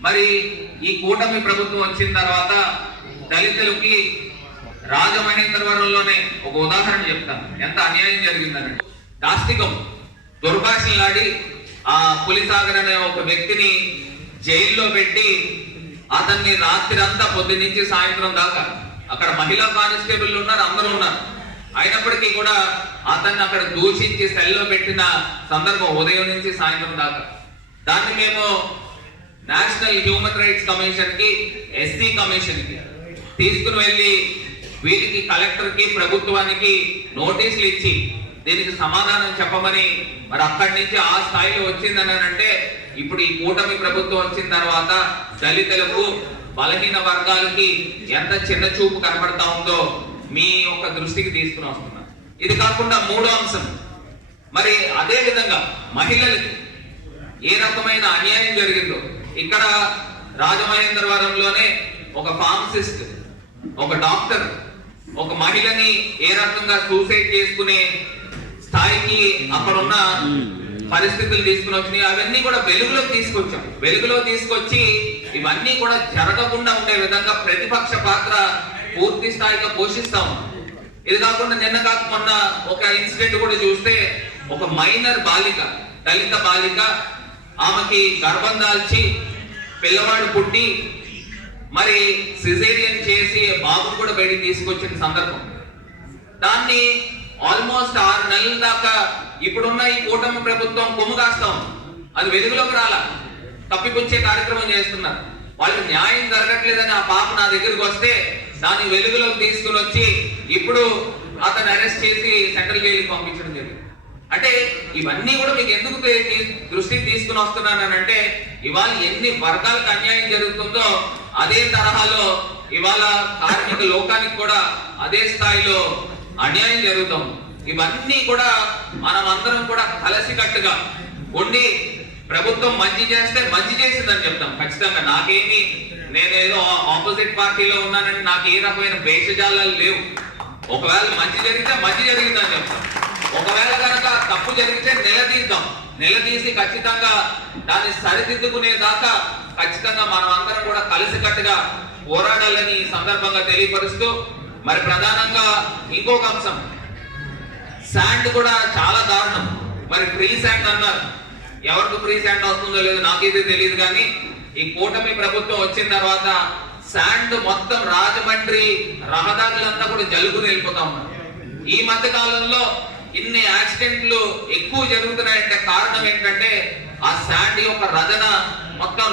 మరి ఈ కూటమి ప్రభుత్వం వచ్చిన తర్వాత దళితులకి రాజమహేంద్రవరంలోనే ఒక ఉదాహరణ చెప్తాను. ఎంత అన్యాయం జరిగిందని దాస్తికం దుర్భాషలాడి ఆ పులిసాగర్ అనే ఒక వ్యక్తిని జైల్లో పెట్టి అతన్ని రాత్రి అంతా పొద్దు నుంచి సాయంత్రం దాకా అక్కడ మహిళా కానిస్టేబుల్ ఉన్నారు అందరూ ఉన్నారు. అయినప్పటికీ కూడా అతన్ని అక్కడ దూషించి సెల్లో పెట్టిన సందర్భం ఉదయం నుంచి సాయంత్రం దాకా. దాన్ని మేము నేషనల్ హ్యూమన్ రైట్స్ కమిషన్కి ఎస్సీ కమిషన్కి. తీసుకుని వెళ్ళి వీరికి కలెక్టర్కి ప్రభుత్వానికి నోటీసులు ఇచ్చి దీనికి సమాధానం చెప్పమని మరి అక్కడి నుంచి ఆ స్థాయిలో వచ్చిందని అంటే ఇప్పుడు ఈ కూటమి ప్రభుత్వం వచ్చిన తర్వాత దళితులకు బలహీన వర్గాలకి ఎంత చిన్న చూపు కనబడతా ఉందో మీ యొక్క దృష్టికి తీసుకుని వస్తున్నా. ఇది కాకుండా మూడో అంశం. మరి అదే విధంగా మహిళలకి ఏ రకమైన అన్యాయం జరిగిందో ఇక్కడ రాజమహేంద్రవరంలోనే ఒక ఫార్మసిస్ట్ ఒక డాక్టర్ ఒక మహిళని ఏ రకంగా సూసైడ్ చేసుకునే స్థాయికి అక్కడ ఉన్న పరిస్థితులు తీసుకుని వచ్చినాయి. అవన్నీ కూడా వెలుగులోకి తీసుకొచ్చాం. వెలుగులో తీసుకొచ్చి ఇవన్నీ కూడా జరగకుండా ఉండే విధంగా ప్రతిపక్ష పాత్ర పూర్తి స్థాయిగా పోషిస్తాం. ఇది కాకుండా నిన్న కాక మొన్న ఒక ఇన్సిడెంట్ కూడా చూస్తే ఒక మైనర్ బాలిక దళిత బాలిక ఆమెకి గర్భం దాల్చి పిల్లవాడు పుట్టి మరి సిజేరియన్ చేసి బాబును కూడా బయటికి తీసుకొచ్చిన సందర్భం. దాన్ని ఆల్మోస్ట్ ఆరు నెలల దాకా ఇప్పుడున్న ఈ కూటమి ప్రభుత్వం కొమ్ము కాస్తాం. అది వెలుగులోకి రాలా. తప్పిపుచ్చే కార్యక్రమం చేస్తున్నారు. వాళ్ళు న్యాయం జరగట్లేదని ఆ పాప నా దగ్గరికి వస్తే దాన్ని వెలుగులోకి తీసుకుని వచ్చి ఇప్పుడు అతను అరెస్ట్ చేసి సెంట్రల్ జైలుకి పంపించడం జరిగింది. అంటే ఇవన్నీ కూడా మీకు ఎందుకు దృష్టికి తీసుకుని వస్తున్నానంటే ఇవాళ ఎన్ని వర్గాలకు అన్యాయం జరుగుతుందో అదే తరహాలో ఇవాళ కార్మిక లోకానికి కూడా అదే స్థాయిలో అన్యాయం జరుగుతాం. ఇవన్నీ కూడా మనం అందరం కూడా కలసికట్టుగా ఉండి ప్రభుత్వం మంచి చేస్తే మంచి చేసిందని చెప్తాం. ఖచ్చితంగా నాకేమి నేనేదో ఆపోజిట్ పార్టీలో ఉన్నానని నాకు ఏ రకమైన భేషజాలాలు లేవు. ఒకవేళ మంచి జరిగితే మంచి జరిగిందని చెప్తాం. ఒకవేళ కనుక తప్పు జరిగితే నిలదీద్దాం. నిలదీసి ఖచ్చితంగా దాన్ని సరిదిద్దుకునే దాకా ఖచ్చితంగా మనం అందరం కూడా కలిసికట్టుగా పోరాడాలని ఈ సందర్భంగా తెలియపరుస్తూ మరి ప్రధానంగా ఇంకొక అంశం. శాండ్ కూడా చాలా దారుణం. మరి ఫ్రీ శాండ్ అన్నారు. ఎవరికి ఫ్రీ శాండ్ వస్తుందో లేదో నాకైతే తెలియదు కానీ ఈ కూటమి ప్రభుత్వం వచ్చిన తర్వాత శాండ్ మొత్తం రాజమండ్రి రహదారులంతా కూడా జలుగుని వెళ్ళిపోతా ఉన్నారు. ఈ మధ్య కాలంలో ఇన్ని యాక్సిడెంట్లు ఎక్కువ జరుగుతున్నాయంటే కారణం ఏంటంటే ఆ శాండ్ యొక్క రచన మొత్తం